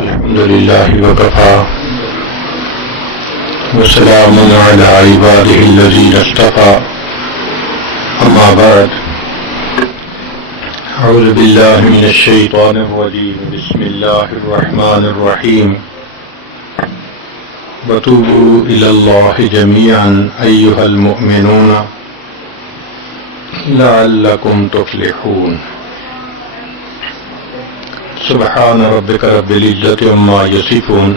الحمد لله وكفى وسلام على عباده الذين اصطفى أما بعد أعوذ بالله من الشيطان الرجيم بسم الله الرحمن الرحيم وتوبوا إلى الله جميعا أيها المؤمنون لعلكم تفلحون سبحان ربك رب العزة عما يصفون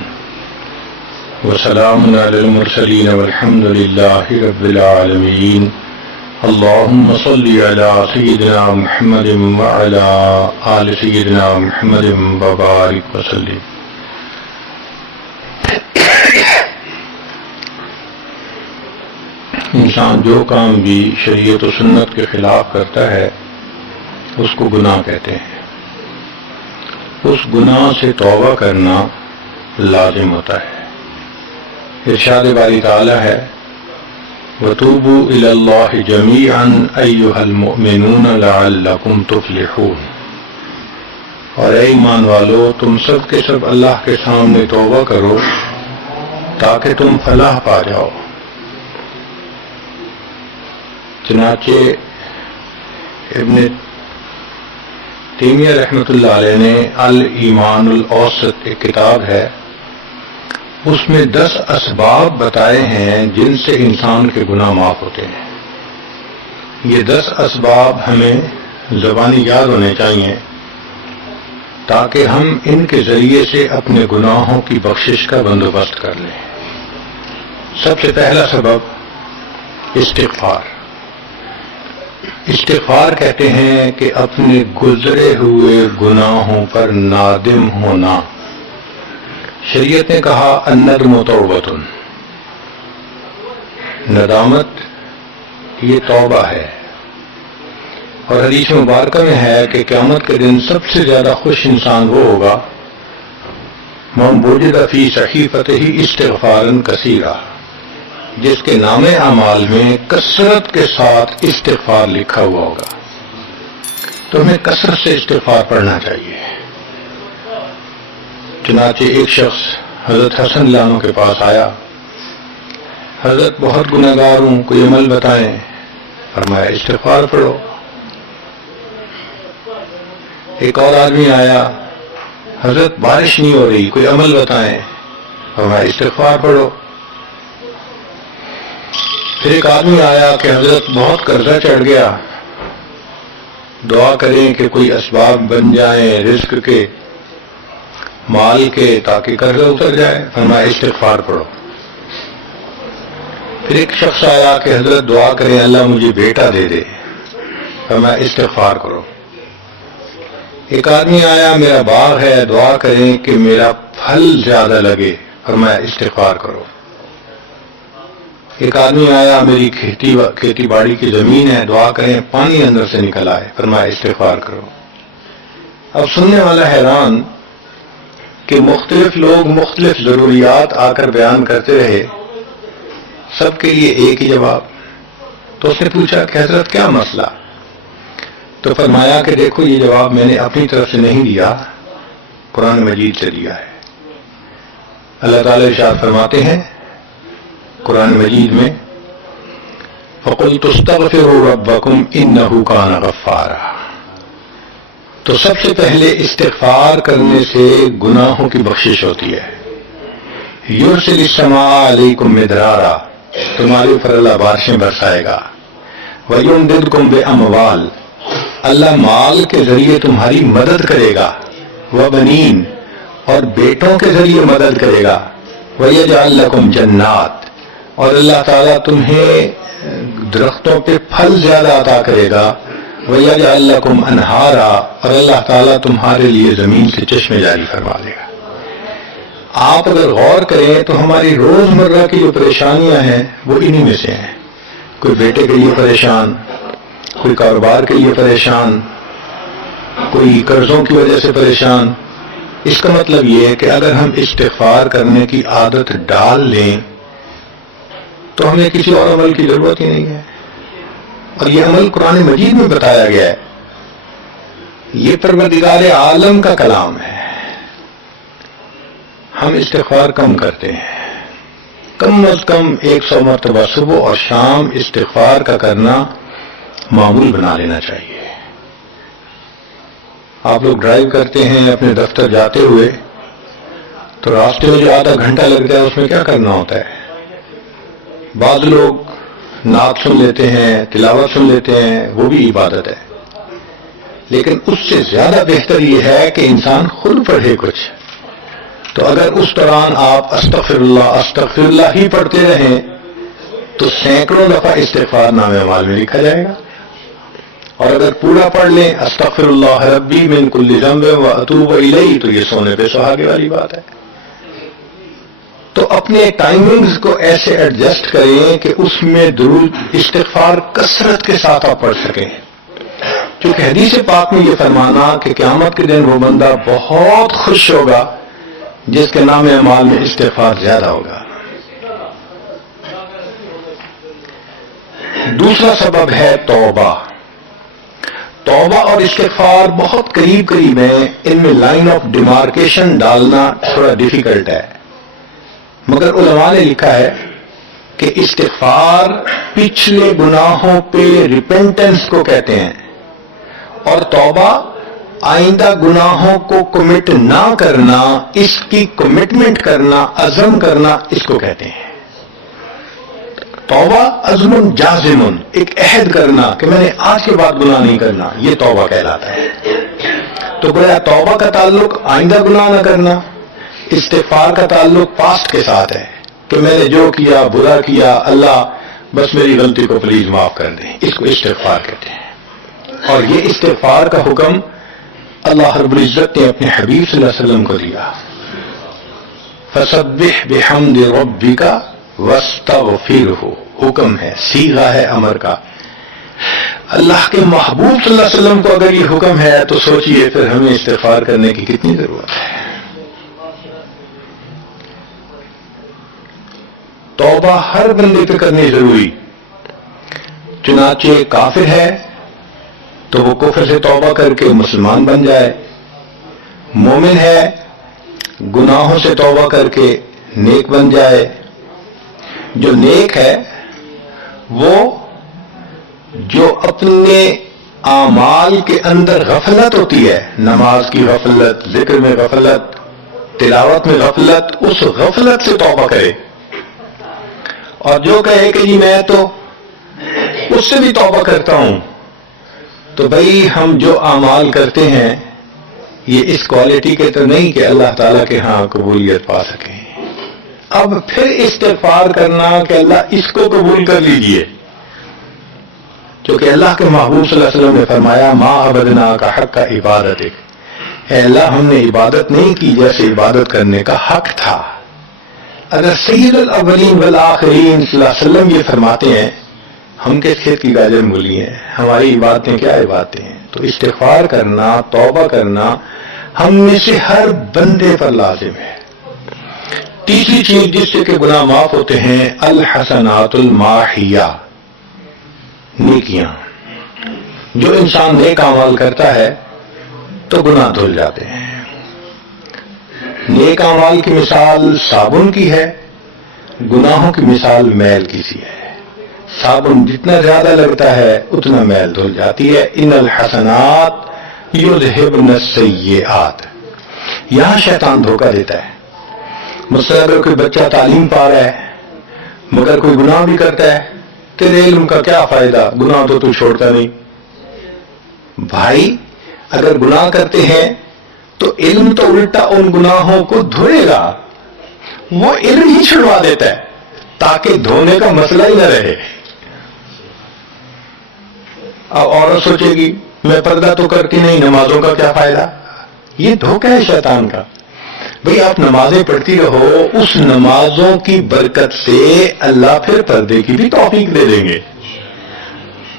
وسلام على المرسلين والحمد لله رب العالمين اللهم صل على سيدنا محمد وعلى آل سيدنا محمد وبارك وسلم. انسان جو کام بھی شریعت و سنت کے خلاف کرتا ہے اس کو گناہ کہتے ہیں. اس گناہ سے توبہ کرنا لازم ہوتا ہے. ارشاد باری تعالی ہے وَتُوبُوا إِلَى اللَّهِ جَمِيعًا أَيُّهَا الْمُؤْمِنُونَ لَعَلَّكُمْ تُفْلِحُونَ. اور اے ایمان والو تم سب کے سب اللہ کے سامنے توبہ کرو تاکہ تم فلاح پا جاؤ. چنانچہ ابن تیمیہ رحمۃ اللہ علیہ نے الایمان الاوسط ایک کتاب ہے، اس میں 10 اسباب بتائے ہیں جن سے انسان کے گناہ معاف ہوتے ہیں. یہ 10 اسباب ہمیں زبانی یاد ہونے چاہیے تاکہ ہم ان کے ذریعے سے اپنے گناہوں کی بخشش کا بندوبست کر لیں. سب سے پہلا سبب استغفار. استغفار کہتے ہیں کہ اپنے گزرے ہوئے گناہوں پر نادم ہونا. شریعت نے کہا الندم توبۃ، ندامت یہ توبہ ہے. اور حدیث مبارکہ میں ہے کہ قیامت کے دن سب سے زیادہ خوش انسان وہ ہوگا من وجد فی صحیفتہ استغفارا کثیرا، جس کے نام اعمال میں کثرت کے ساتھ استغفار لکھا ہوا ہوگا. تو ہمیں کثرت سے استغفار پڑھنا چاہیے. چنانچہ ایک شخص حضرت حسن اللہ عنہ کے پاس آیا، حضرت بہت گناہ گار ہوں، کوئی عمل بتائیں. فرمایا استغفار پڑھو. ایک اور آدمی آیا، حضرت بارش نہیں ہو رہی، کوئی عمل بتائیں. فرمایا استغفار پڑھو. پھر ایک آدمی آیا کہ حضرت بہت قرضہ چڑھ گیا، دعا کریں کہ کوئی اسباب بن جائیں رزق کے، مال کے، تاکہ قرضہ اتر جائے. فرمایا استغفار پڑھو. پھر ایک شخص آیا کہ حضرت دعا کریں اللہ مجھے بیٹا دے دے. فرمایا استغفار کرو. ایک آدمی آیا میرا باغ ہے، دعا کریں کہ میرا پھل زیادہ لگے. فرمایا استغفار کرو. ایک آدمی آیا میری کھیتی باڑی کی زمین ہے، دعا کریں پانی اندر سے نکل آئے. فرمایا استغفار کرو. اب سننے والا حیران کہ مختلف لوگ مختلف ضروریات آ کر بیان کرتے رہے، سب کے لیے ایک ہی جواب. تو اس نے پوچھا کہ حضرت کیا مسئلہ؟ تو فرمایا کہ دیکھو یہ جواب میں نے اپنی طرف سے نہیں دیا، قرآن مجید سے دیا ہے. اللہ تعالی ارشاد فرماتے ہیں قرآن مجید میں فَقُلْتُ اسْتَغْفِرُوا رَبَّكُمْ إِنَّهُ كَانَ غَفَّارًا. تو سب سے پہلے استغفار کرنے سے گناہوں کی بخشش ہوتی ہے. یرسل السماء علیکم مدرارا، تمہارے اوپر اللہ بارشیں برسائے گا. وَيُمْدِدْكُمْ بِأَمْوَالٍ، اللہ مال کے ذریعے تمہاری مدد کرے گا. وَبَنِينَ، اور بیٹوں کے ذریعے مدد کرے گا. وَيَجْعَلْ لَكُمْ جَنَّاتٍ، اور اللہ تعالیٰ تمہیں درختوں پہ پھل زیادہ عطا کرے گا. وَيَجْعَلْ لَكُمْ أَنْهَارًا، اور اللہ تعالیٰ تمہارے لیے زمین سے چشمے جاری فرما دے گا. آپ اگر غور کریں تو ہماری روزمرہ کی جو پریشانیاں ہیں وہ انہی میں سے ہیں. کوئی بیٹے کے لیے پریشان، کوئی کاروبار کے لیے پریشان، کوئی قرضوں کی وجہ سے پریشان. اس کا مطلب یہ ہے کہ اگر ہم استغفار کرنے کی عادت ڈال لیں تو ہمیں کسی اور عمل کی ضرورت ہی نہیں ہے. اور یہ عمل قرآن مجید میں بتایا گیا ہے. یہ پروردگار عالم کا کلام ہے. ہم استغفار کم کرتے ہیں. کم از کم 100 مرتبہ صبح اور شام استغفار کا کرنا معمول بنا لینا چاہیے. آپ لوگ ڈرائیو کرتے ہیں اپنے دفتر جاتے ہوئے تو راستے میں جو آدھا گھنٹہ لگتا ہے اس میں کیا کرنا ہوتا ہے؟ بعض لوگ نعت سن لیتے ہیں، تلاوت سن لیتے ہیں، وہ بھی عبادت ہے. لیکن اس سے زیادہ بہتر یہ ہے کہ انسان خود پڑھے کچھ. تو اگر اس دوران آپ استغفر اللہ ہی پڑھتے رہیں تو سینکڑوں دفعہ استغفار نامہ اعمال میں لکھا جائے گا. اور اگر پورا پڑھ لیں استغفر اللہ ربی من کل ذنب واتوب الیہ تو یہ سونے پہ سہاگے والی بات ہے. تو اپنے ٹائمنگز کو ایسے ایڈجسٹ کریں کہ اس میں درود استغفار کثرت کے ساتھ آپ پڑھ سکیں. کیونکہ حدیث پاک میں یہ فرمانا کہ قیامت کے دن وہ بندہ بہت خوش ہوگا جس کے نام اعمال میں استغفار زیادہ ہوگا. دوسرا سبب ہے توبہ. توبہ اور استغفار بہت قریب قریب ہیں، ان میں لائن آف ڈیمارکیشن ڈالنا تھوڑا ڈیفیکلٹ ہے. مگر علماء نے لکھا ہے کہ استغفار پچھلے گناہوں پہ ریپینٹنس کو کہتے ہیں، اور توبہ آئندہ گناہوں کو کمٹ نہ کرنا، اس کی کمٹمنٹ کرنا، عزم کرنا، اس کو کہتے ہیں. توبہ عزم جازم، ایک عہد کرنا کہ میں نے آج کے بعد گناہ نہیں کرنا، یہ توبہ کہلاتا ہے. تو گویا توبہ کا تعلق آئندہ گناہ نہ کرنا، استغفار کا تعلق پاسٹ کے ساتھ ہے کہ میں نے جو کیا برا کیا، اللہ بس میری غلطی کو پلیز معاف کر دیں، اس کو استغفار کہتے ہیں. اور یہ استغفار کا حکم اللہ رب العزت نے اپنے حبیب صلی اللہ علیہ وسلم کو دیا. فسبح بحمد ربک واستغفرہ، حکم ہے، صیغہ ہے امر کا. اللہ کے محبوب صلی اللہ علیہ وسلم کو اگر یہ حکم ہے تو سوچئے پھر ہمیں استغفار کرنے کی کتنی ضرورت ہے. توبہ ہر بندے پہ کرنی ضروری. چنانچہ کافر ہے تو وہ کفر سے توبہ کر کے مسلمان بن جائے، مومن ہے گناہوں سے توبہ کر کے نیک بن جائے. جو نیک ہے وہ جو اپنے اعمال کے اندر غفلت ہوتی ہے، نماز کی غفلت، ذکر میں غفلت، تلاوت میں غفلت، اس غفلت سے توبہ کرے. اور جو کہے کہ جی میں تو اس سے بھی توبہ کرتا ہوں، تو بھائی ہم جو اعمال کرتے ہیں یہ اس کوالٹی کے تو نہیں کہ اللہ تعالیٰ کے ہاں قبولیت پا سکیں. اب پھر استغفار کرنا کہ اللہ اس کو قبول کر لیجئے، کیونکہ اللہ کے محبوب صلی اللہ علیہ وسلم نے فرمایا ما عبدناک حق عبادتک، اے اللہ ہم نے عبادت نہیں کی جیسے عبادت کرنے کا حق تھا. اگر سید الاولین والآخرین صلی اللہ علیہ وسلم یہ فرماتے ہیں، ہم کس کھیت کی گاجر مولی ہیں، ہماری عبادتیں کیا عبادتیں ہیں. تو استغفار کرنا، توبہ کرنا ہم میں سے ہر بندے پر لازم ہے. تیسری چیز جس سے کہ گناہ معاف ہوتے ہیں، الحسنات الماحیہ، نیکیاں. جو انسان نیک اعمال کرتا ہے تو گناہ دھل جاتے ہیں. نیک اعمال کی مثال صابن کی ہے، گناہوں کی مثال میل کی سی ہے. صابن جتنا زیادہ لگتا ہے اتنا میل دھل جاتی ہے. ان الحسنات یذہبن السیئات. یہاں شیطان دھوکہ دیتا ہے. مثلا اگر کوئی بچہ تعلیم پا رہا ہے مگر کوئی گناہ بھی کرتا ہے، تیرے علم کا کیا فائدہ، گناہ تو چھوڑتا نہیں. بھائی اگر گناہ کرتے ہیں تو علم تو الٹا ان گناہوں کو دھوئے گا، وہ علم ہی چھڑوا دیتا ہے تاکہ دھونے کا مسئلہ ہی نہ رہے. اب عورت سوچے گی میں پردہ تو کرتی نہیں، نمازوں کا کیا فائدہ. یہ دھوکہ ہے شیطان کا. بھئی آپ نمازیں پڑھتی رہو، اس نمازوں کی برکت سے اللہ پھر پردے کی بھی توفیق دے دیں گے.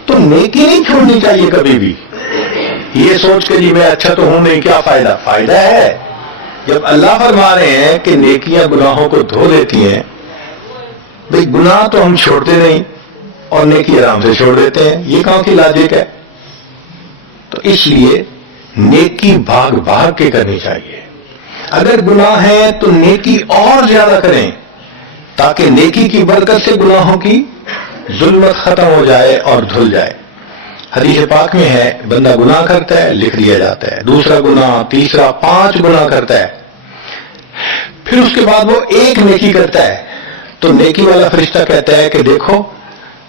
تو نیکی نہیں چھوڑنی چاہیے کبھی بھی. یہ سوچ کے جی میں اچھا تو ہوں نہیں، کیا فائدہ. فائدہ ہے. جب اللہ فرما رہے ہیں کہ نیکیاں گناہوں کو دھو دیتی ہیں، بھئی گناہ تو ہم چھوڑتے نہیں اور نیکی آرام سے چھوڑ دیتے ہیں، یہ کہاں کی لاجک ہے. تو اس لیے نیکی بھاگ بھاگ کے کرنی چاہیے. اگر گناہ ہے تو نیکی اور زیادہ کریں تاکہ نیکی کی برکت سے گناہوں کی ظلمت ختم ہو جائے اور دھل جائے۔ حدیث پاک میں ہے بندہ گناہ کرتا ہے لکھ دیا جاتا ہے، دوسرا گناہ، تیسرا، 5 گناہ کرتا ہے، پھر اس کے بعد وہ ایک نیکی کرتا ہے تو نیکی والا فرشتہ کہتا ہے کہ دیکھو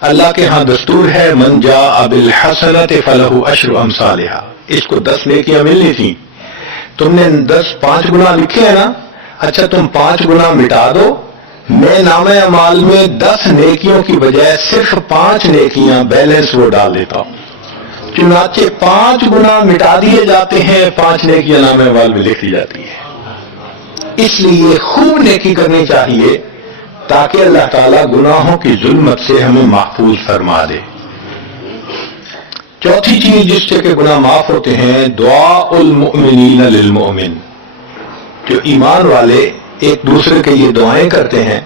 اللہ کے ہاں دستور ہے من جاء بالحسنۃ فلہ عشر امثالھا، اس کو 10 نیکیاں ملنی تھیں، تم نے 5 گناہ لکھے ہیں نا، اچھا تم 5 گناہ مٹا دو، میں نامہ اعمال میں 10 نیکیوں کی بجائے صرف 5 نیکیاں بیلنس وہ ڈال دیتا ہوں۔ چنانچہ 5 گناہ مٹا دیے جاتے ہیں، 5 نیکیاں نامہ اعمال میں لکھ دی جاتی ہیں۔ اس لیے خوب نیکی کرنی چاہیے تاکہ اللہ تعالیٰ گناہوں کی ظلمت سے ہمیں محفوظ فرما دے۔ چوتھی چیز جس سے کہ گناہ معاف ہوتے ہیں، دعاء المؤمنین للمؤمن، جو ایمان والے ایک دوسرے کے لیے دعائیں کرتے ہیں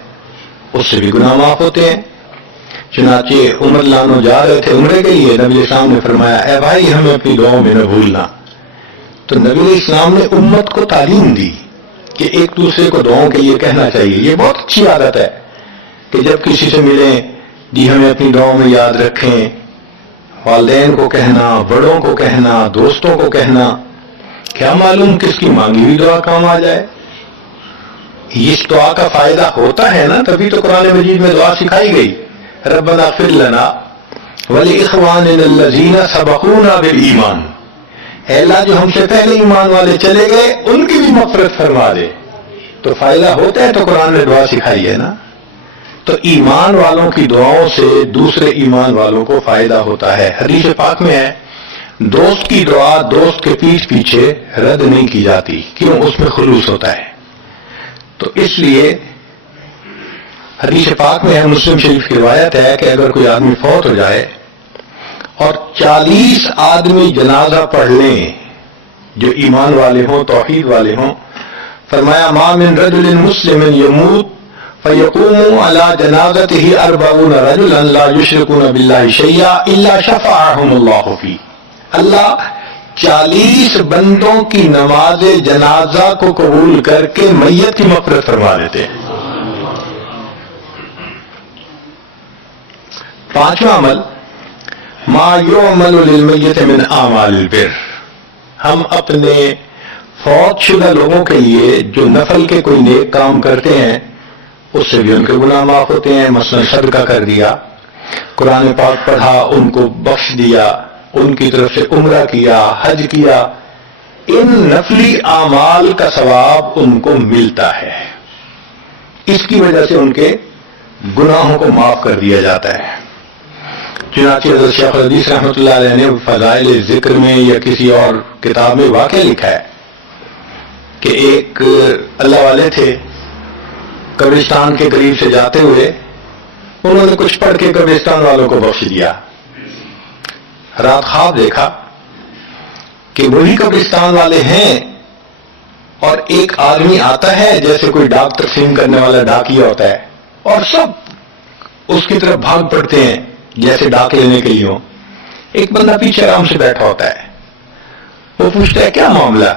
اس سے بھی گناہ معاف ہوتے ہیں۔ چنانچہ عمر لانو جا رہے تھے عمرے کے لیے، نبی اسلام نے فرمایا اے بھائی ہمیں اپنی دعاؤں میں نہ بھولنا، تو نبی اسلام نے امت کو تعلیم دی کہ ایک دوسرے کو دعاؤں کے لیے کہنا چاہیے۔ یہ بہت اچھی عادت ہے کہ جب کسی سے ملیں جی ہمیں اپنی دعاؤں میں یاد رکھیں، والدین کو کہنا، بڑوں کو کہنا، دوستوں کو کہنا، کیا معلوم کس کی مانگی ہوئی دعا کام آ جائے۔ اس دعا کا فائدہ ہوتا ہے نا، تبھی تو قرآن مجید میں دعا سکھائی گئی، ربنا اغفر لنا ولاخواننا الذین سبقونا بالایمان، اے اللہ جو ہم سے پہلے ایمان والے چلے گئے ان کی بھی مغفرت فرما دے۔ تو فائدہ ہوتا ہے تو قرآن نے دعا سکھائی ہے نا، تو ایمان والوں کی دعاؤں سے دوسرے ایمان والوں کو فائدہ ہوتا ہے۔ حدیث پاک میں ہے دوست کی دعا دوست کے پیچھے رد نہیں کی جاتی، کیوں؟ اس میں خلوص ہوتا ہے۔ تو اس لیے حدیث پاک میں ہے، مسلم شریف کی روایت ہے کہ اگر کوئی آدمی فوت ہو جائے اور 40 آدمی جنازہ پڑھ لیں جو ایمان والے ہوں، توحید والے ہوں، فرمایا ما من رجل مسلم یموت فیقوم علی جنازتہ 40 رجلا لا یشرکون باللہ شیئا الا شفعهم اللہ فی، اللہ 40 بندوں کی نماز جنازہ کو قبول کر کے میت کی مغفرت فرما دیتے ہیں۔ 5واں عمل ما یعمل للمیت من اعمال البر، ہم اپنے فوت شدہ لوگوں کے لیے جو نفل کے کوئی نیک کام کرتے ہیں اس سے بھی ان کے گناہ معاف ہوتے ہیں۔ مثلا صدقہ کر دیا، قرآن پاک پڑھا، ان کو بخش دیا، ان کی طرف سے عمرہ کیا، حج کیا، ان نفلی اعمال کا ثواب ان کو ملتا ہے، اس کی وجہ سے ان کے گناہوں کو معاف کر دیا جاتا ہے۔ چنانچہ حضرت شیخ الحدیث رحمۃ اللہ علیہ نے فضائل ذکر میں یا کسی اور کتاب میں واقعہ لکھا ہے کہ ایک اللہ والے تھے، قبرستان کے قریب سے جاتے ہوئے انہوں نے کچھ پڑھ کے قبرستان والوں کو بخش دیا۔ رات خواب دیکھا کہ وہی قبرستان والے ہیں اور ایک آدمی آتا ہے جیسے کوئی ڈاک تقسیم کرنے والا ڈاکیا ہوتا ہے، اور سب اس کی طرف بھاگ پڑتے ہیں جیسے ڈاک لینے کے لیے ہو۔ ایک بندہ پیچھے آرام سے بیٹھا ہوتا ہے، وہ پوچھتا ہے کیا معاملہ؟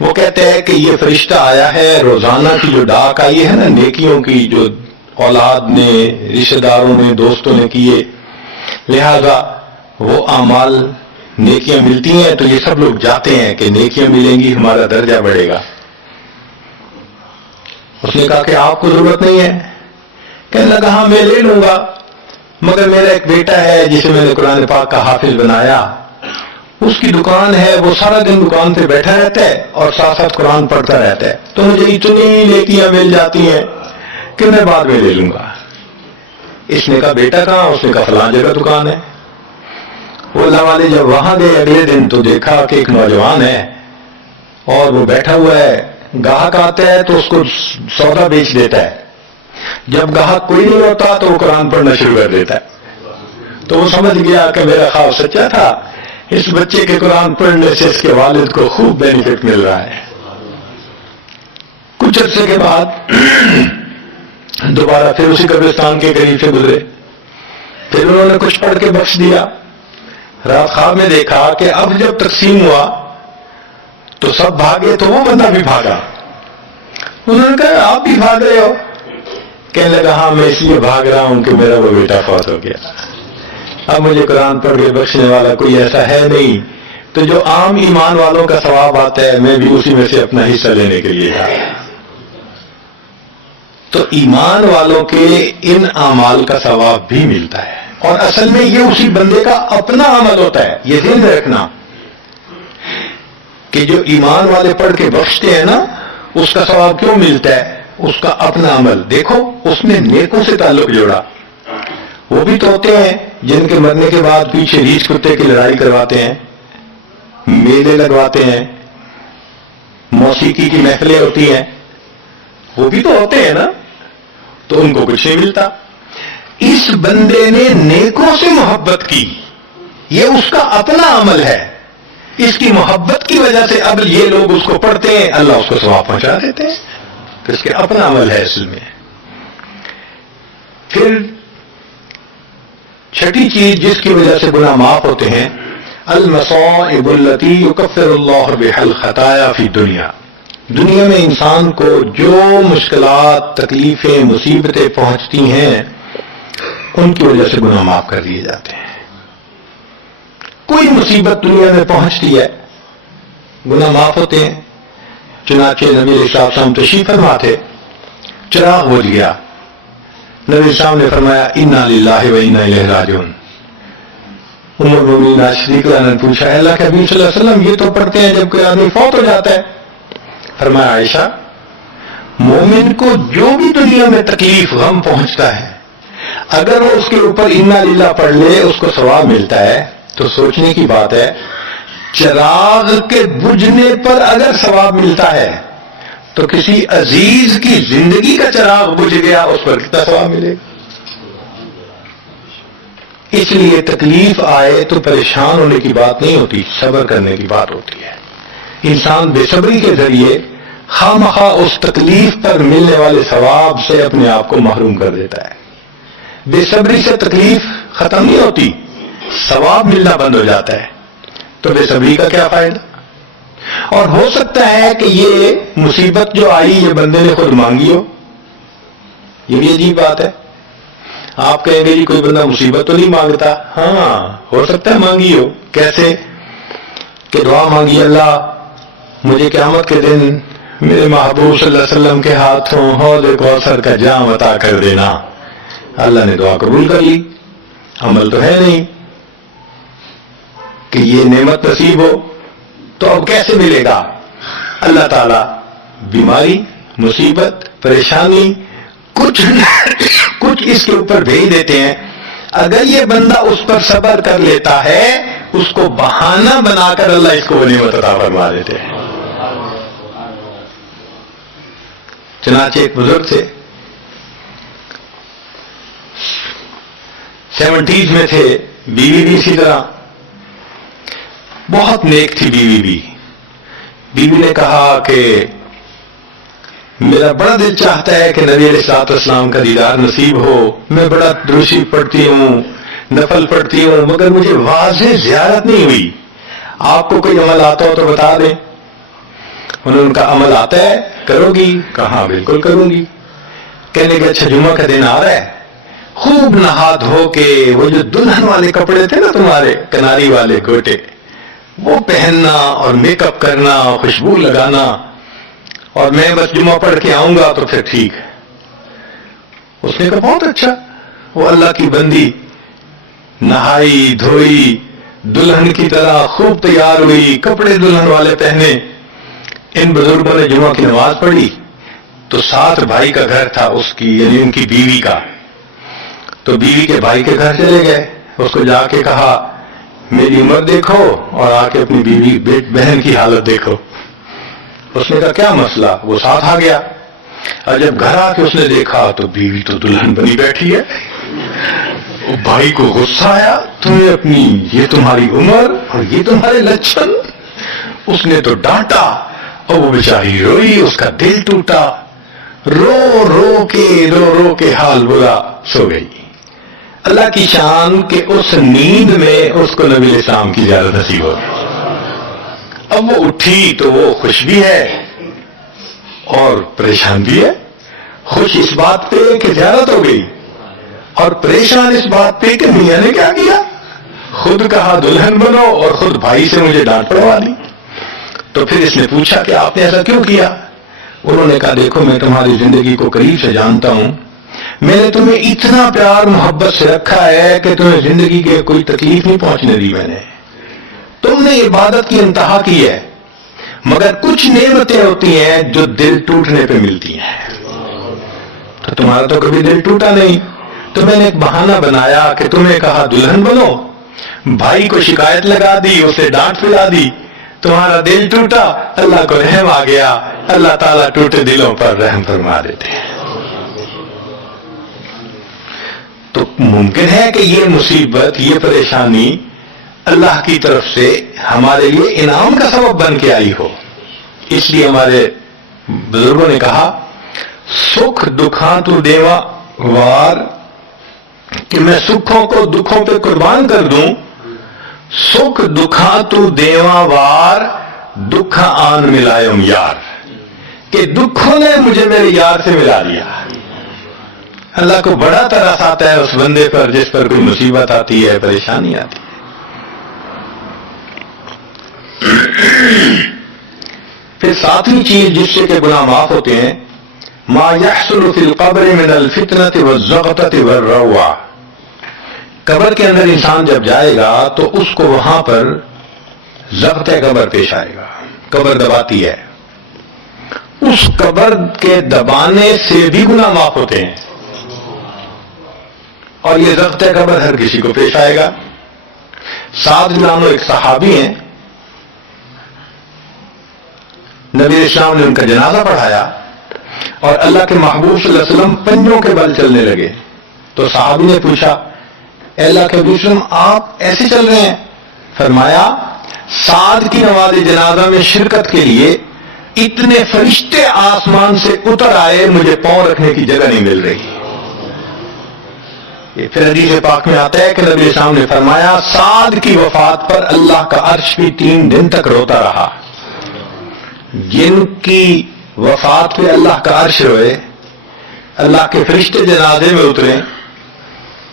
وہ کہتے ہیں کہ یہ فرشتہ آیا ہے، روزانہ کی جو ڈاک آئی ہے نا نیکیوں کی، جو اولاد نے، رشتہ داروں نے، دوستوں نے کیے، لہذا وہ اعمال نیکیاں ملتی ہیں تو یہ سب لوگ جاتے ہیں کہ نیکیاں ملیں گی، ہمارا درجہ بڑھے گا۔ اس نے کہا کہ آپ کو ضرورت نہیں ہے؟ کہنے لگا ہاں میں لے لوں گا، مگر میرا ایک بیٹا ہے جسے میں نے قرآن پاک کا حافظ بنایا، اس کی دکان ہے، وہ سارا دن دکان پہ بیٹھا رہتا ہے اور ساتھ ساتھ قرآن پڑھتا رہتا ہے، تو مجھے اتنی نیکیاں مل جاتی ہیں کہ میں بعد میں لے لوں گا۔ اس نے کہا بیٹا کہاں؟ اس نے کہا فلاں جگہ دکان ہے۔ وہ اللہ والے جب وہاں گئے اگلے دن تو دیکھا کہ ایک نوجوان ہے اور وہ بیٹھا ہوا ہے، گاہک آتا ہے تو اس کو سودا بیچ دیتا ہے، جب گاہک کوئی نہیں ہوتا تو وہ قرآن پڑھنا شروع کر دیتا ہے۔ تو وہ سمجھ گیا کہ میرا خواب سچا تھا، اس بچے کے قرآن پڑھنے سے اس کے والد کو خوب بینیفٹ مل رہا ہے۔ کچھ عرصے کے بعد دوبارہ پھر اسی قبرستان کے قریب سے گزرے، پھر انہوں نے کچھ پڑھ کے بخش دیا۔ رات خواب میں دیکھا کہ اب جب تقسیم ہوا تو سب بھاگے تو وہ بندہ بھی بھاگا. انہوں نے کہا آپ بھی بھاگ رہے ہو؟ کہنے لگا ہاں میں اس لیے بھاگ رہا ہوں کہ میرا وہ بیٹا فوت ہو گیا. اب مجھے قرآن پڑھ کے بخشنے والا کوئی ایسا ہے نہیں، تو جو عام ایمان والوں کا ثواب آتا ہے میں بھی اسی میں سے اپنا حصہ لینے کے لیے آیا. تو ایمان والوں کے ان اعمال کا ثواب بھی ملتا ہے، اور اصل میں یہ اسی بندے کا اپنا عمل ہوتا ہے. یہ ذہن رکھنا کہ جو ایمان والے پڑھ کے بخشتے ہیں نا، اس کا ثواب کیوں ملتا ہے؟ اس کا اپنا عمل. دیکھو اس نے نیکوں سے تعلق جوڑا. وہ بھی تو ہوتے ہیں جن کے مرنے کے بعد پیچھے ریچھ کتے کی لڑائی کرواتے ہیں، میلے لگواتے ہیں، موسیقی کی محفلیں ہوتی ہیں، وہ بھی تو ہوتے ہیں نا، تو ان کو کچھ نہیں ملتا. اس بندے نے نیکوں سے محبت کی، یہ اس کا اپنا عمل ہے. اس کی محبت کی وجہ سے اب یہ لوگ اس کو پڑھتے ہیں، اللہ اس کو ثواب پہنچا دیتے ہیں. تو اس کے اپنا عمل ہے اصل میں. پھر چھٹی چیز جس کی وجہ سے گناہ معاف ہوتے ہیں، المصائب التي يكفر الله بها الخطايا في الدنيا. دنیا میں انسان کو جو مشکلات، تکلیفیں، مصیبتیں پہنچتی ہیں ان کی وجہ سے گناہ معاف کر دیے جاتے ہیں. کوئی مصیبت دنیا میں پہنچتی ہے گناہ معاف ہوتے ہیں. چنانچہ نبی علیہ السلام تشریف فرما تھے، چراغ بجھ گیا. نبی علیہ السلام نے فرمایا انا للہ و انا الیہ راجعون. عمر بن المؤمنین صدیق نے پوچھا اللہ کے حبیب صلی اللہ علیہ وسلم یہ تو پڑھتے ہیں جب کوئی آدمی فوت ہو جاتا ہے. فرمایا عائشہ، مومن کو جو بھی دنیا میں تکلیف غم پہنچتا ہے اگر وہ اس کے اوپر انا للہ پڑھ لے اس کو ثواب ملتا ہے. تو سوچنے کی بات ہے، چراغ کے بجھنے پر اگر ثواب ملتا ہے تو کسی عزیز کی زندگی کا چراغ بجھ گیا اس پر کتنا ثواب ملے گا. اس لیے تکلیف آئے تو پریشان ہونے کی بات نہیں ہوتی، صبر کرنے کی بات ہوتی ہے. انسان بے صبری کے ذریعے خواہ اس تکلیف پر ملنے والے ثواب سے اپنے آپ کو محروم کر دیتا ہے. بے صبری سے تکلیف ختم نہیں ہوتی، ثواب ملنا بند ہو جاتا ہے. تو بے صبری کا کیا فائدہ؟ اور ہو سکتا ہے کہ یہ مصیبت جو آئی یہ بندے نے خود مانگی ہو. یہ بھی عجیب بات ہے. آپ کہیں گے جی کوئی بندہ مصیبت تو نہیں مانگتا. ہاں ہو سکتا ہے مانگی ہو. کیسے؟ کہ دعا مانگی اللہ مجھے قیامت کے دن میرے محبوب صلی اللہ علیہ وسلم کے ہاتھوں حوض کوثر کا جام عطا کر دینا. اللہ نے دعا قبول کر لی. عمل تو ہے نہیں کہ یہ نعمت نصیب ہو. تو اب کیسے ملے گا؟ اللہ تعالیٰ بیماری، مصیبت، پریشانی کچھ اس کے اوپر بھیج دیتے ہیں. اگر یہ بندہ اس پر صبر کر لیتا ہے اس کو بہانہ بنا کر اللہ اس کو وہ نعمت عطا فرما دیتے ہیں. چنانچہ ایک بزرگ تھے، 70s میں تھے، بیوی بھی اسی طرح بہت نیک تھی. بیوی نے کہا کہ میرا بڑا دل چاہتا ہے کہ نبی علیہ الصلوۃ والسلام کا دیدار نصیب ہو. میں بڑا درود شریف پڑھتی ہوں، نفل پڑھتی ہوں، مگر مجھے واضح زیارت نہیں ہوئی. آپ کو کوئی عمل آتا ہو تو بتا دیں. انہوں نے ان کا عمل آتا ہے، کرو گی؟ کہا بالکل کروں گی. کہنے کہ اچھا جمعہ کا دن آ رہا ہے، خوب نہا دھو کے وہ جو دلہن والے کپڑے تھے نا تمہارے کناری والے گوٹے وہ پہننا اور میک اپ کرنا اور خوشبو لگانا، اور میں بس جمعہ پڑھ کے آؤں گا تو پھر ٹھیک ہے. اس نے کہا بہت اچھا. وہ اللہ کی بندی نہائی دھوئی دلہن کی طرح خوب تیار ہوئی، کپڑے دلہن والے پہنے. ان بزرگوں نے جمعہ کی نماز پڑھی تو ساتھ بھائی کا گھر تھا اس کی، یعنی ان کی بیوی کا. تو بیوی کے بھائی کے گھر چلے گئے. اس کو جا کے کہا میری عمر دیکھو اور آ کے اپنی بیوی بہن کی حالت دیکھو. اس نے کہا کیا مسئلہ؟ وہ ساتھ آ گیا. اور جب گھر آ کے اس نے دیکھا تو بیوی تو دلہن بنی بیٹھی ہے. بھائی کو غصہ آیا، تمہیں اپنی یہ تمہاری عمر اور یہ تمہارے لچھن. اس نے تو ڈانٹا اور وہ بیچاری روئی، اس کا دل ٹوٹا، رو رو کے حال برا، سو گئی. اللہ کی شان کہ اس نیند میں اس کو نبی علیہ السلام کی زیارت نصیب ہو گئی. اب وہ اٹھی تو وہ خوش بھی ہے اور پریشان بھی ہے. خوش اس بات پہ کہ زیارت ہو گئی اور پریشان اس بات پہ کہ میاں نے کیا کیا, خود کہا دلہن بنو اور خود بھائی سے مجھے ڈانٹ پڑوا دی. تو پھر اس نے پوچھا کہ آپ نے ایسا کیوں کیا؟ انہوں نے کہا دیکھو میں تمہاری زندگی کو قریب سے جانتا ہوں, میں نے تمہیں اتنا پیار محبت سے رکھا ہے کہ تمہیں زندگی کے کوئی تکلیف نہیں پہنچنے دی. میں نے تم نے عبادت کی انتہا کی ہے, مگر کچھ نعمتیں ہوتی ہیں جو دل ٹوٹنے پہ ملتی ہیں, تو تمہارا تو کبھی دل ٹوٹا نہیں. تو میں نے ایک بہانہ بنایا کہ تمہیں کہا دلہن بنو, بھائی کو شکایت لگا دی, اسے ڈانٹ پلا دی, تمہارا دل ٹوٹا, اللہ کو رحم آ گیا. اللہ تعالیٰ ٹوٹے دلوں پر رحم فرما دیتے ہیں. تو ممکن ہے کہ یہ مصیبت, یہ پریشانی اللہ کی طرف سے ہمارے لیے انعام کا سبب بن کے آئی ہو. اس لیے ہمارے بزرگوں نے کہا سکھ دکھاں تو دیوا وار, کہ میں سکھوں کو دکھوں پہ قربان کر دوں. سکھ دکھاں تو دیوا وار, دکھ آن ملائم یار, کہ دکھوں نے مجھے میرے یار سے ملا دیا. اللہ کو بڑا ترس آتا ہے اس بندے پر جس پر کوئی مصیبت آتی ہے, پریشانی آتی ہے. پھر ساتویں چیز جس سے کہ گناہ معاف ہوتے ہیں, ما يحصل فی القبر من الفتنة والزغطة والروع, قبر کے اندر انسان جب جائے گا تو اس کو وہاں پر ضغط قبر پیش آئے گا. قبر دباتی ہے, اس قبر کے دبانے سے بھی گناہ معاف ہوتے ہیں, اور یہ ضغط قبر ہر کسی کو پیش آئے گا. سعد نامو ایک صحابی ہیں, نبی اسلام نے ان کا جنازہ پڑھایا اور اللہ کے محبوب صلی اللہ علیہ وسلم پنجوں کے بل چلنے لگے. تو صحابی نے پوچھا اے اللہ کے حبیب صلی اللہ علیہ وسلم آپ ایسے چل رہے ہیں؟ فرمایا سعد کی نماز جنازہ میں شرکت کے لیے اتنے فرشتے آسمان سے اتر آئے, مجھے پاؤں رکھنے کی جگہ نہیں مل رہی. پھر حدیث پاک میں آتا ہے کہ نبی اسلام نے فرمایا سعد کی وفات پر اللہ کا عرش بھی 3 دن تک روتا رہا. جن کی وفات پہ اللہ کا عرش روئے, اللہ کے فرشتے جنازے میں اترے,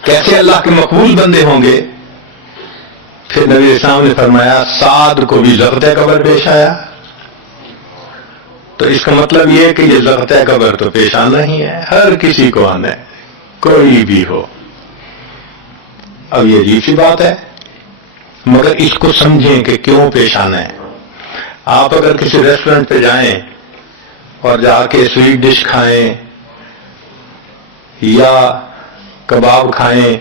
کیسے اللہ کے مقبول بندے ہوں گے. پھر نبی اسلام نے فرمایا سعد کو بھی ضغط قبر پیش آیا. تو اس کا مطلب یہ ہے کہ یہ ضغط قبر تو پیش آنا ہی ہے, ہر کسی کو آنا ہے, کوئی بھی ہو. اب یہ عجیب سی بات ہے, مگر اس کو سمجھیں کہ کیوں پیش آنا ہے. آپ اگر کسی ریسٹورنٹ پہ جائیں اور جا کے سویٹ ڈش کھائیں یا کباب کھائیں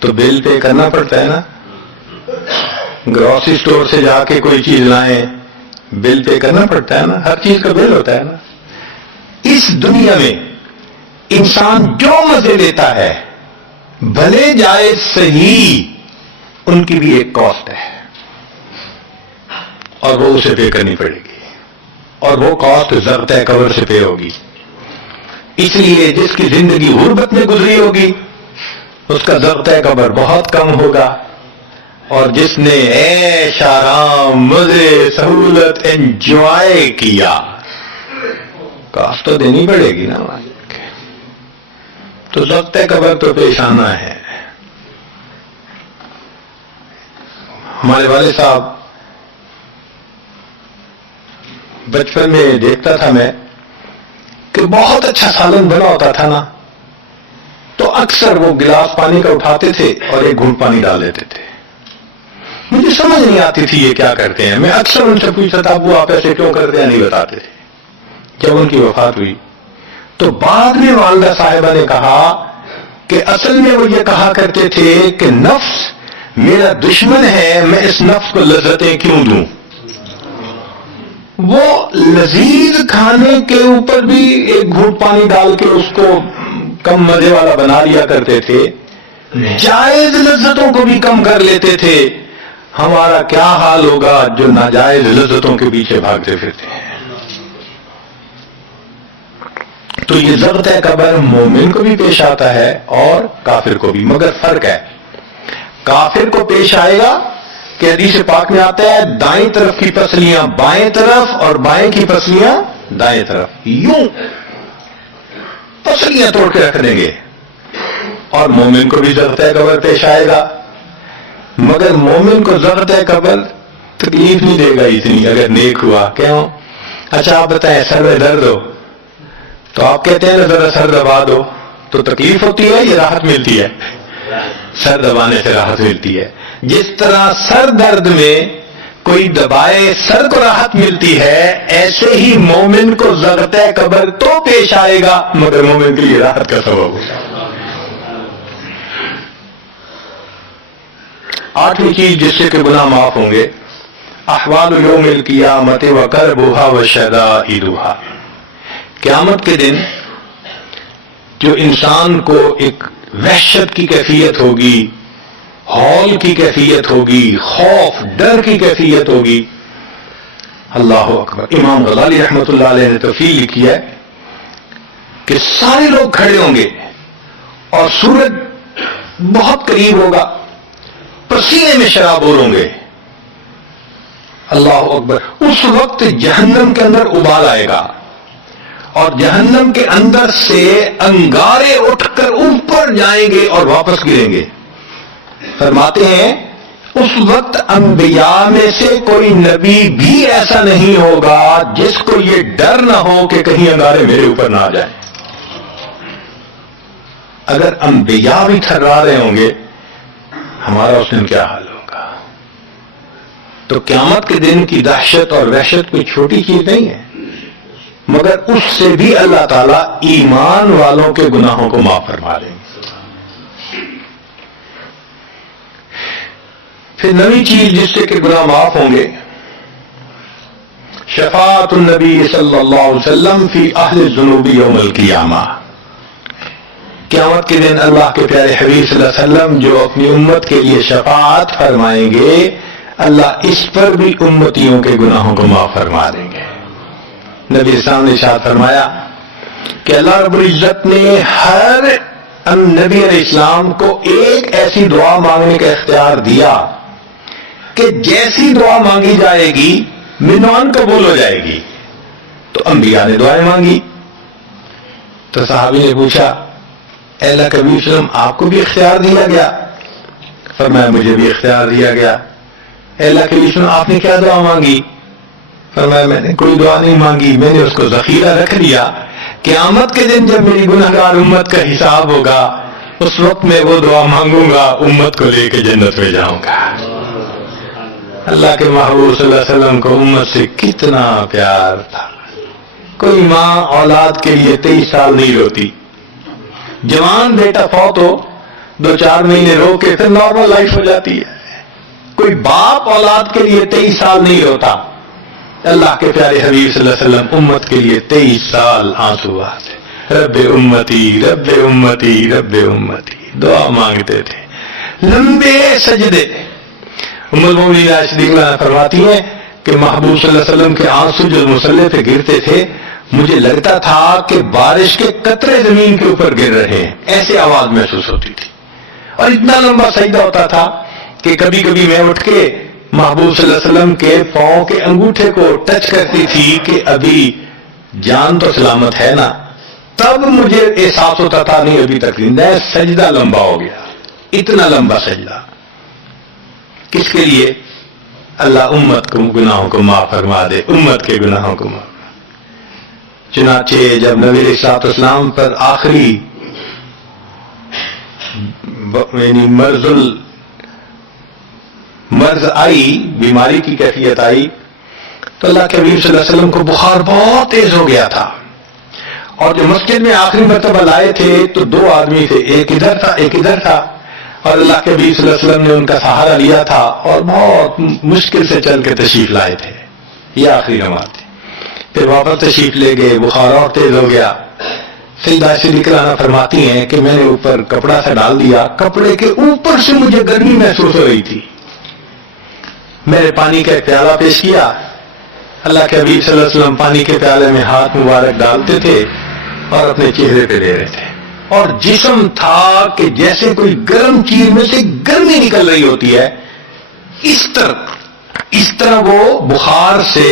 تو بل پے کرنا پڑتا ہے نا. گروسری اسٹور سے جا کے کوئی چیز لائیں, بل پے کرنا پڑتا ہے نا, ہر چیز کا بل ہوتا ہے نا. اس دنیا میں انسان جو مزے لیتا ہے بھلے جائے صحیح, ان کی بھی ایک کاسٹ ہے اور وہ اسے پے کرنی پڑے گی, اور وہ کاسٹ ضغط قبر سے پے ہوگی. اس لیے جس کی زندگی غربت میں گزری ہوگی اس کا ضغط قبر بہت کم ہوگا, اور جس نے عیش آرام مزے سہولت انجوائے کیا کاسٹ تو دینی پڑے گی نا. تو ضغط قبر تو پیش آنا ہے. ہمارے والد صاحب بچپن میں دیکھتا تھا میں کہ بہت اچھا سالن بنا ہوتا تھا نا, تو اکثر وہ گلاس پانی کا اٹھاتے تھے اور ایک گھونٹ پانی ڈال دیتے تھے. مجھے سمجھ نہیں آتی تھی یہ کیا کرتے ہیں. میں اکثر ان سے پوچھتا تھا ابو آپ ایسے کیوں کرتے ہیں, نہیں بتاتے تھے. جب ان کی وفات ہوئی تو بعد میں والدہ صاحبہ نے کہا کہ اصل میں وہ یہ کہا کرتے تھے کہ نفس میرا دشمن ہے, میں اس نفس کو لذتیں کیوں دوں. وہ لذیذ کھانے کے اوپر بھی ایک گھونٹ پانی ڈال کے اس کو کم مزے والا بنا لیا کرتے تھے, جائز لذتوں کو بھی کم کر لیتے تھے. ہمارا کیا حال ہوگا جو ناجائز لذتوں کے پیچھے بھاگتے پھرتے ہیں. تو یہ ضغط قبر مومن کو بھی پیش آتا ہے اور کافر کو بھی, مگر فرق ہے. کافر کو پیش آئے گا کہ حدیث پاک میں آتا ہے دائیں طرف کی پسلیاں بائیں طرف اور بائیں کی پسلیاں دائیں طرف، یوں پسلیاں توڑ کے رکھ دیں گے، اور مومن کو بھی ضرورت قبر پیش آئے گا، مگر مومن کو ضرورت قبر تکلیف نہیں دے گا اتنی اگر نیک ہوا۔ کیوں؟ اچھا آپ بتائیں سر میں درد ہو تو آپ کہتے ہیں نا ذرا سر دبا دو، تو تکلیف ہوتی ہے یا راحت ملتی ہے؟ سر دبانے سے راحت ملتی ہے۔ جس طرح سر درد میں کوئی دبائے سر کو راحت ملتی ہے، ایسے ہی مومن کو ضرورت قبر تو پیش آئے گا مگر مومن کے لیے راحت کا سبب ہوگا۔ آٹھویں چیز جس سے کہ گناہ معاف ہوں گے، احوال یوم القیامت وکربھا وشدائدھا، قیامت کے دن جو انسان کو ایک وحشت کی کیفیت ہوگی، ہول کی کیفیت ہوگی، خوف ڈر کی کیفیت ہوگی۔ اللہ اکبر۔ امام غزالی رحمۃ اللہ علیہ نے تفصیل لکھی ہے کہ سارے لوگ کھڑے ہوں گے اور سورج بہت قریب ہوگا، پسینے میں شرابور ہوں گے۔ اللہ اکبر۔ اس وقت جہنم کے اندر ابال آئے گا اور جہنم کے اندر سے انگارے اٹھ کر اوپر جائیں گے اور واپس گریں گے۔ فرماتے ہیں اس وقت انبیاء میں سے کوئی نبی بھی ایسا نہیں ہوگا جس کو یہ ڈر نہ ہو کہ کہیں انگارے میرے اوپر نہ آ جائیں۔ اگر انبیاء بھی تھرا رہے ہوں گے ہمارا اس دن کیا حال ہوگا؟ تو قیامت کے دن کی دہشت اور وحشت کوئی چھوٹی چیز نہیں ہے، مگر اس سے بھی اللہ تعالیٰ ایمان والوں کے گناہوں کو معاف فرما دیں گے۔ پھر نئی چیز جس سے کہ گناہ معاف ہوں گے، شفاعت النبی صلی اللہ علیہ وسلم فی اہل الذنوب یوم القیامہ، قیامت کے دن اللہ کے پیارے حبیب صلی اللہ علیہ وسلم جو اپنی امت کے لیے شفاعت فرمائیں گے، اللہ اس پر بھی امتیوں کے گناہوں کو معاف فرما دیں گے۔ نبی اسلام نے ارشاد فرمایا کہ اللہ رب العزت نے ہر نبی علیہ السلام کو ایک ایسی دعا مانگنے کا اختیار دیا کہ جیسی دعا مانگی جائے گی منوان قبول ہو جائے گی۔ تو انبیاء نے دعائیں مانگی، تو صحابی نے پوچھا اے اللہ کے نبی صلی اللہ علیہ وسلم آپ کو بھی اختیار دیا گیا؟ فرمایا مجھے بھی اختیار دیا گیا۔ اے اللہ کے نبی صلی اللہ علیہ وسلم آپ نے کیا دعا مانگی؟ فرمایا میں نے کوئی دعا نہیں مانگی، میں نے اس کو ذخیرہ رکھ لیا، قیامت کے دن جب میری گنہگار امت کا حساب ہوگا اس وقت میں وہ دعا مانگوں گا، امت کو لے کے جنت میں جاؤں گا۔ اللہ کے محبوب صلی اللہ علیہ وسلم کو امت سے کتنا پیار تھا۔ کوئی ماں اولاد کے لیے 23 سال نہیں روتی، جوان بیٹا فوت ہو 2-4 مہینے رو کے پھر نارمل لائف ہو جاتی ہے۔ کوئی باپ اولاد کے لیے 23 سال نہیں روتا۔ اللہ کے پیارے حبیب صلی اللہ علیہ وسلم امت کے لیے 23 سال آنسو آتے، رب امتی رب امتی رب امتی دعا مانگتے تھے، لمبے سجدے۔ ام المؤمنین عائشہ صدیقہ فرماتی ہیں کہ محبوب صلی اللہ علیہ وسلم کے آنسو جو مصلی پہ گرتے تھے مجھے لگتا تھا کہ بارش کے قطرے زمین کے اوپر گر رہے ہیں، ایسی آواز محسوس ہوتی تھی، اور اتنا لمبا سجدہ ہوتا تھا کہ کبھی کبھی میں اٹھ کے محبوب صلی اللہ علیہ وسلم کے پاؤں کے انگوٹھے کو ٹچ کرتی تھی کہ ابھی جان تو سلامت ہے نا، تب مجھے احساس ہوتا تھا نہیں ابھی تک زندہ ہے، سجدہ لمبا ہو گیا۔ اتنا لمبا سجدہ کس کے لیے؟ اللہ امت کو گناہوں کو معاف فرما دے، امت کے گناہوں کو معاف۔ چنانچہ جب نبی علیہ الصلوۃ والسلام پر آخری یعنی مرض آئی، بیماری کی کیفیت آئی، تو اللہ کے حبیب صلی اللہ علیہ وسلم کو بخار بہت تیز ہو گیا تھا، اور جو مسجد میں آخری مرتبہ لائے تھے تو 2 آدمی تھے، ایک ادھر تھا ایک ادھر تھا، اور اللہ کے حبیب صلی اللہ علیہ وسلم نے ان کا سہارا لیا تھا اور بہت مشکل سے چل کے تشریف لائے تھے۔ یہ آخری نماز تھی، پھر واپس تشریف لے گئے، بخار اور تیز ہو گیا۔ سیدہ عائشہ صدیقہ فرماتی ہیں کہ میں نے اوپر کپڑا سے ڈال دیا، کپڑے کے اوپر سے مجھے گرمی محسوس ہو رہی تھی، میں نے پانی کا ایک پیالہ پیش کیا، اللہ کے حبیب صلی اللہ علیہ وسلم پانی کے پیالے میں ہاتھ مبارک ڈالتے تھے اور اپنے چہرے پہ لے رہے تھے، اور جسم تھا کہ جیسے کوئی گرم چیز میں سے گرمی نکل رہی ہوتی ہے، اس طرح وہ بخار سے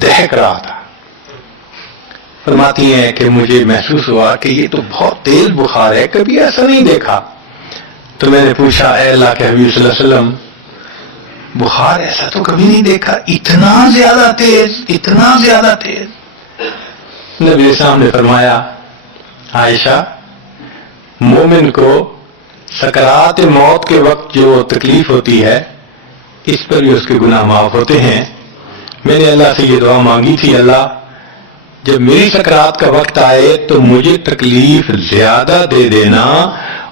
دہک رہا تھا. فرماتی ہیں کہ مجھے محسوس ہوا کہ یہ تو بہت تیز بخار ہے, کبھی ایسا نہیں دیکھا. تو میں نے پوچھا, اے اللہ کے حبیب صلی اللہ علیہ وسلم, بخار ایسا تو کبھی نہیں دیکھا, اتنا زیادہ تیز, اتنا زیادہ تیز. نبی اسلام نے فرمایا, عائشہ, مومن کو سکرات موت کے وقت جو تکلیف ہوتی ہے اس پر بھی اس کے گناہ معاف ہوتے ہیں. میں نے اللہ سے یہ دعا مانگی تھی, اللہ جب میری سکرات کا وقت آئے تو مجھے تکلیف زیادہ دے دینا,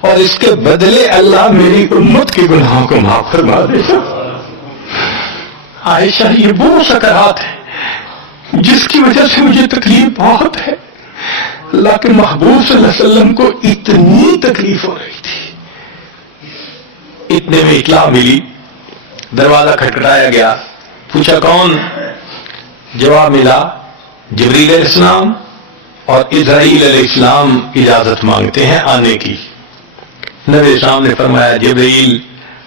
اور اس کے بدلے اللہ میری امت کے گناہوں کو معاف فرما دینا. عائشہ, یہ وہ سکرات ہے جس کی وجہ سے مجھے تکلیف بہت ہے. اللہ کے محبوب صلی اللہ علیہ وسلم کو اتنی تکلیف ہو رہی تھی. اتنے میں اطلاع ملی, دروازہ کھٹکھٹایا گیا, پوچھا کون؟ جواب ملا, جبریل علیہ السلام اور اسرائیل علیہ السلام اجازت مانگتے ہیں آنے کی. نبی اسلام نے فرمایا, جبریل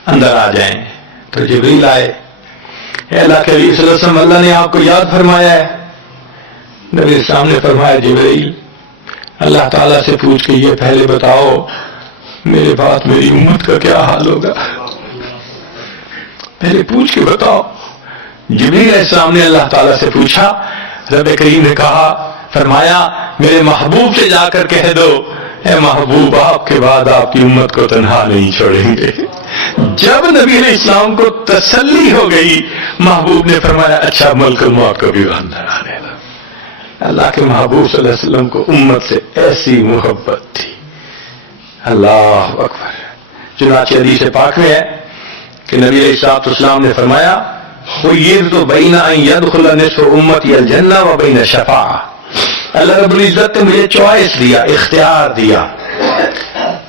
اندر آ جائیں. تو جبریل آئے. اے اللہ کے حبیب صلی اللہ علیہ وسلم, اللہ نے آپ کو یاد فرمایا ہے. نبی اسلام نے فرمایا, جبریل اللہ تعالیٰ سے پوچھ کے یہ پہلے بتاؤ میرے بعد میری امت کا کیا حال ہوگا, پہلے پوچھ کے بتاؤ. جبریل علیہ السلام نے اللہ تعالیٰ سے پوچھا. رب کریم نے کہا, فرمایا میرے محبوب سے جا کر کہہ دو, اے محبوب آپ کے بعد آپ کی امت کو تنہا نہیں چھوڑیں گے. جب نبی علیہ السلام کو تسلی ہو گئی, محبوب نے فرمایا, اچھا ملک الموت کو بھی اندر آنے دو. اللہ کے محبوب صلی اللہ علیہ وسلم کو امت سے ایسی محبت تھی. اللہ اکبر. چنانچہ حدیث پاک میں ہے کہ نبی علیہ السلام نے فرمایا, خیرت بین ان یدخل نصف امتی الجنہ و بین شفاعہ. اللہ رب العزت نے مجھے چوائس دیا, اختیار دیا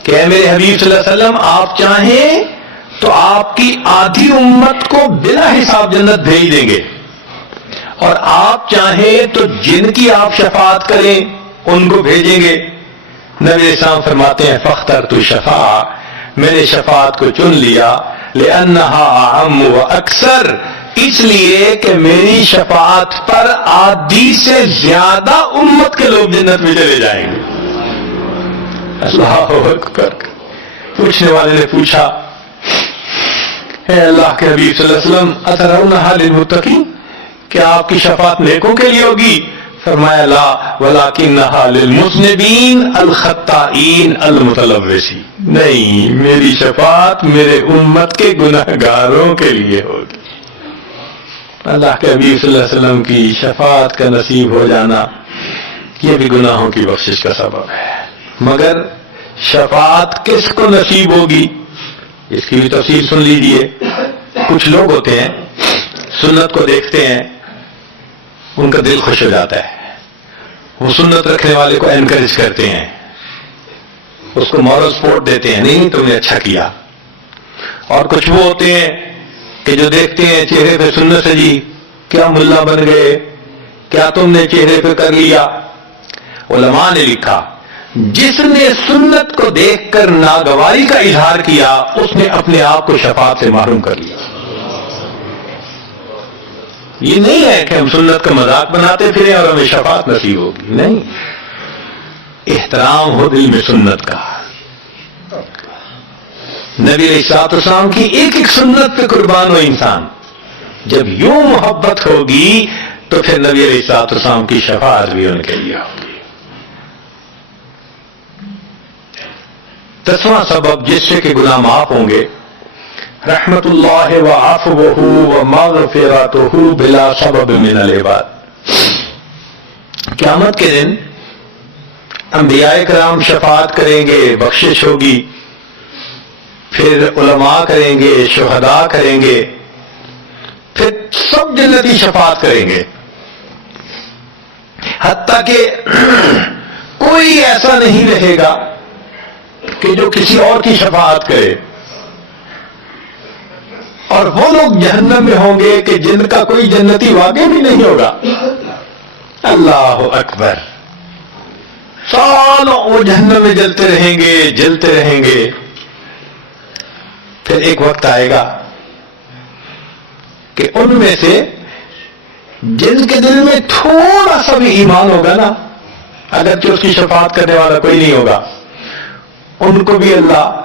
کہ اے میرے حبیب صلی اللہ علیہ وسلم, آپ چاہیں تو آپ کی آدھی امت کو بلا حساب جنت بھیج دیں گے, اور آپ چاہیں تو جن کی آپ شفاعت کریں ان کو بھیجیں گے. نبی اسلام فرماتے ہیں, فاخترت الشفاعہ, میں نے شفاعت کو چن لیا, لأنها اعم و اکثر, اس لیے کہ میری شفاعت پر آدھی سے زیادہ امت کے لوگ جنت میں چلے جائیں گے. اللہ اکبر. پوچھنے والے نے پوچھا, اے اللہ کے حبیب صلی اللہ علیہ وسلم, اترونہا للمتقین, کیا آپ کی شفاعت نیکوں کے لیے ہوگی؟ فرمایا, لا ولکنہا للمذنبین الخطائین المتلوثین, نہیں, میری شفاعت میرے امت کے گناہگاروں کے لیے ہوگی. اللہ کے حبیب صلی اللہ علیہ وسلم کی شفاعت کا نصیب ہو جانا یہ بھی گناہوں کی بخشش کا سبب ہے. مگر شفاعت کس کو نصیب ہوگی اس کی بھی تفصیل سن لیجئے. کچھ لوگ ہوتے ہیں سنت کو دیکھتے ہیں, ان کا دل خوش ہو جاتا ہے, وہ سنت رکھنے والے کو انکریج کرتے ہیں, اس کو مورل سپورٹ دیتے ہیں, نہیں تم نے اچھا کیا. اور کچھ وہ ہوتے ہیں کہ جو دیکھتے ہیں چہرے پہ سنت سے, جی کیا ملا بن گئے, کیا تم نے چہرے پہ کر لیا. علماء نے لکھا, جس نے سنت کو دیکھ کر ناگواری کا اظہار کیا اس نے اپنے آپ کو شفاعت سے محروم کر لیا. یہ نہیں ہے کہ ہم سنت کا مذاق بناتے پھریں اور ہمیں شفاعت نصیب ہوگی, نہیں. احترام ہو دل میں سنت کا. نبی علیہ السلام کی ایک ایک سنت پہ قربان ہو انسان. جب یوں محبت ہوگی تو پھر نبی علیہ السلام کی شفاعت بھی ان کے لیے ہوگی. 10واں سبب جس سے کہ گناہ معاف ہوں گے, رحمت اللہ و عفوہ و مغفرتہ بلا سبب من العباد. قیامت کے دن انبیاء کرام شفاعت کریں گے, بخشش ہوگی, پھر علماء کریں گے, شہداء کریں گے, پھر سب جنتی شفاعت کریں گے, حتیٰ کہ کوئی ایسا نہیں رہے گا کہ جو کسی اور کی شفاعت کرے. اور وہ لوگ جہنم میں ہوں گے کہ جن کا کوئی جنتی واقع بھی نہیں ہوگا. اللہ اکبر. سالوں وہ جہنم میں جلتے رہیں گے, جلتے رہیں گے. پھر ایک وقت آئے گا کہ ان میں سے جن کے دل میں تھوڑا سا بھی ایمان ہوگا نا، اگرچہ اس کی شفاعت کرنے والا کوئی نہیں ہوگا، ان کو بھی اللہ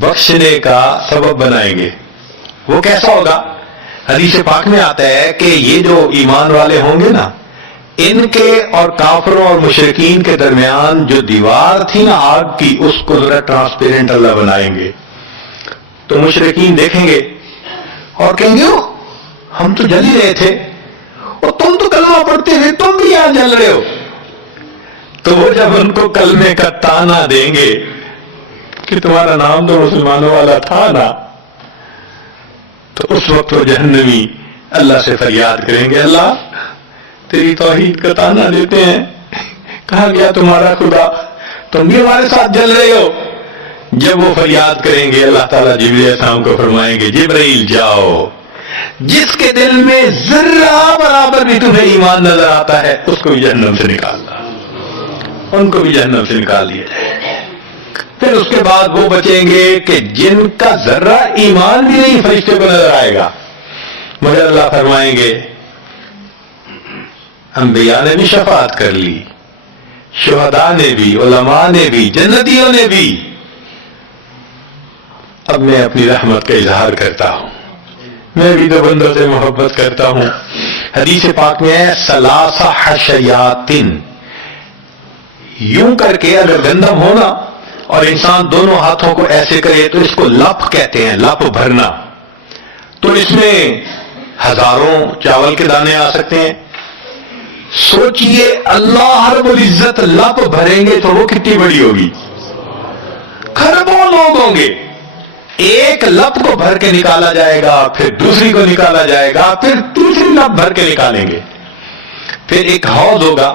بخشنے کا سبب بنائیں گے۔ وہ کیسا ہوگا؟ حدیث پاک میں آتا ہے کہ یہ جو ایمان والے ہوں گے نا، ان کے اور کافروں اور مشرکین کے درمیان جو دیوار تھی نا آگ کی، اس کو ذرا ٹرانسپیرنٹ اللہ بنائیں گے۔ تو مشرکین دیکھیں گے اور کہیں گے ہم تو جل ہی رہے تھے، اور تم تو کلمہ پڑھتے تھے، تم بھی یہاں جل رہے ہو۔ تو وہ جب ان کو کلمے کا تانا دیں گے کہ تمہارا نام تو مسلمانوں والا تھا نا، تو اس وقت وہ جہنمی اللہ سے فریاد کریں گے، اللہ تیری توحید کا تانا دیتے ہیں، کہا گیا تمہارا خدا، تم بھی ہمارے ساتھ جل رہے ہو۔ جب وہ فریاد کریں گے، اللہ تعالیٰ جبرائیل علیہ السلام کو فرمائیں گے، جبرائیل جاؤ، جس کے دل میں ذرہ برابر بھی تمہیں ایمان نظر آتا ہے اس کو بھی جہنم سے نکالنا، ان کو بھی جہنم سے نکال دیا جائے۔ پھر اس کے بعد وہ بچیں گے کہ جن کا ذرہ ایمان بھی نہیں فرشتے کو نظر آئے گا، مگر اللہ فرمائیں گے انبیاء نے بھی شفاعت کر لی، شہداء نے بھی، علماء نے بھی، جنتیوں نے بھی، اب میں اپنی رحمت کا اظہار کرتا ہوں، میں بھی تو بندوں سے محبت کرتا ہوں۔ حدیث پاک میں ہے ثلاث حشیات، یوں کر کے اگر گندم ہونا اور انسان دونوں ہاتھوں کو ایسے کرے تو اس کو لپ کہتے ہیں، لپ بھرنا۔ تو اس میں ہزاروں چاول کے دانے آ سکتے ہیں۔ سوچئے اللہ رب العزت لپ بھریں گے تو وہ کتنی بڑی ہوگی، کھربوں لوگ ہوں گے۔ ایک لپ کو بھر کے نکالا جائے گا، پھر دوسری کو نکالا جائے گا، پھر تیسری لپ بھر کے نکالیں گے۔ پھر ایک حوض ہوگا،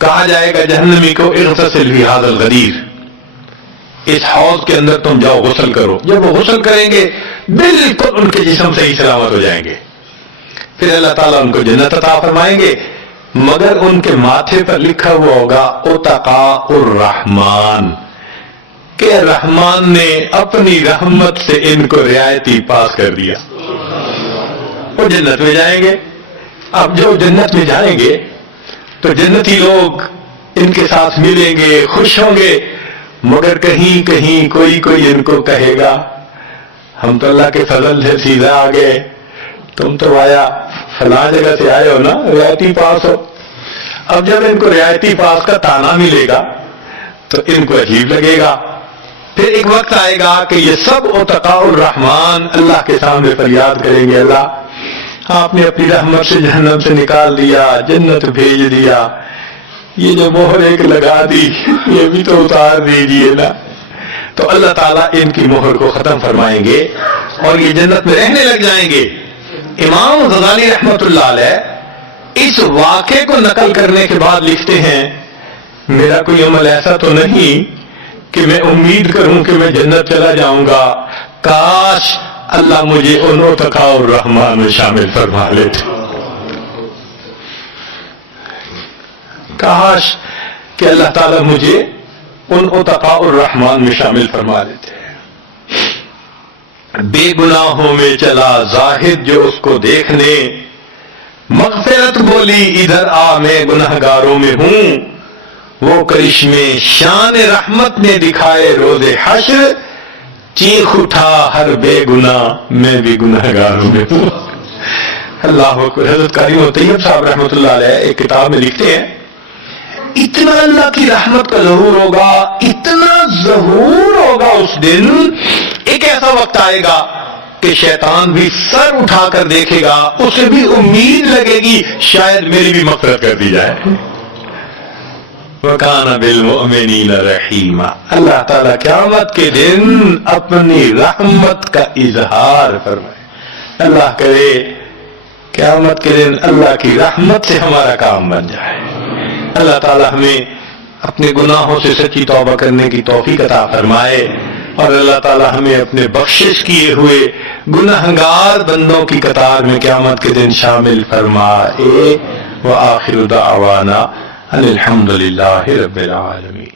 کہا جائے گا جہنمی کو اغتسل فی ھذا الغدیر، اس حوض کے اندر تم جاؤ غسل کرو۔ جب وہ غسل کریں گے بالکل ان کے جسم سے ہی سلامت ہو جائیں گے۔ پھر اللہ تعالیٰ ان کو جنت عطا فرمائیں گے، مگر ان کے ماتھے پر لکھا ہوا ہوگا اتقاء الرحمن، کہ رحمان نے اپنی رحمت سے ان کو رعایتی پاس کر دیا، وہ جنت میں جائیں گے۔ اب جو جنت میں جائیں گے تو جنتی لوگ ان کے ساتھ ملیں گے، خوش ہوں گے، مگر کہیں کہیں کوئی ان کو کہے گا ہم تو اللہ کے فضل سے سیدھا آ گئے، تم تو آیا فلاں جگہ سے آئے ہو نا، رعایتی پاس ہو۔ اب جب ان کو رعایتی پاس کا تانا ملے گا تو ان کو عجیب لگے گا۔ پھر ایک وقت آئے گا کہ یہ سب اتقاء الرحمن اللہ کے سامنے فریاد کریں گے، اللہ آپ نے اپنی رحمت سے جہنم سے نکال دیا، جنت بھیج دیا، یہ جو مہر ایک لگا دی یہ بھی تو اتار دیجیے نا۔ تو اللہ تعالیٰ ان کی مہر کو ختم فرمائیں گے اور یہ جنت میں رہنے لگ جائیں گے۔ امام غزالی رحمت اللہ علیہ اس واقعے کو نقل کرنے کے بعد لکھتے ہیں، میرا کوئی عمل ایسا تو نہیں کہ میں امید کروں کہ میں جنت چلا جاؤں گا، کاش اللہ مجھے ان اتقاء الرحمن میں شامل فرما لیتے، کاش کہ اللہ تعالیٰ مجھے ان اتقاء الرحمن میں شامل فرما لیتے۔ بے گناہوں میں چلا زاہد جو اس کو دیکھنے، مغفرت بولی ادھر آ میں گنہگاروں میں ہوں، وہ کرشمے شان رحمت نے دکھائے روز حشر، چیخ اٹھا ہر بے گناہ میں بھی گنہگاروں میں ہوں۔ اللہ اکبر۔ حضرت قاری طیب صاحب رحمۃ اللہ علیہ ایک کتاب میں لکھتے ہیں، اتنا اللہ کی رحمت کا ظہور ہوگا، اتنا ظہور ہوگا اس دن، ایک ایسا وقت آئے گا کہ شیطان بھی سر اٹھا کر دیکھے گا، اسے بھی امید لگے گی شاید میری بھی مغفرت کر دی جائے۔ وَكَانَ بِالْمُؤْمِنِينَ رَحِيمًا۔ اللہ تعالیٰ قیامت کے دن اپنی رحمت کا اظہار فرمائے۔ اللہ کرے قیامت کے دن اللہ کی رحمت سے ہمارا کام بن جائے۔ اللہ تعالیٰ ہمیں اپنے گناہوں سے سچی توبہ کرنے کی توفیق عطا فرمائے، اور اللہ تعالیٰ ہمیں اپنے بخشش کیے ہوئے گنہگار بندوں کی قطار میں قیامت کے دن شامل فرمائے۔ وآخر دعوانا ان الحمد للہ رب العالمین۔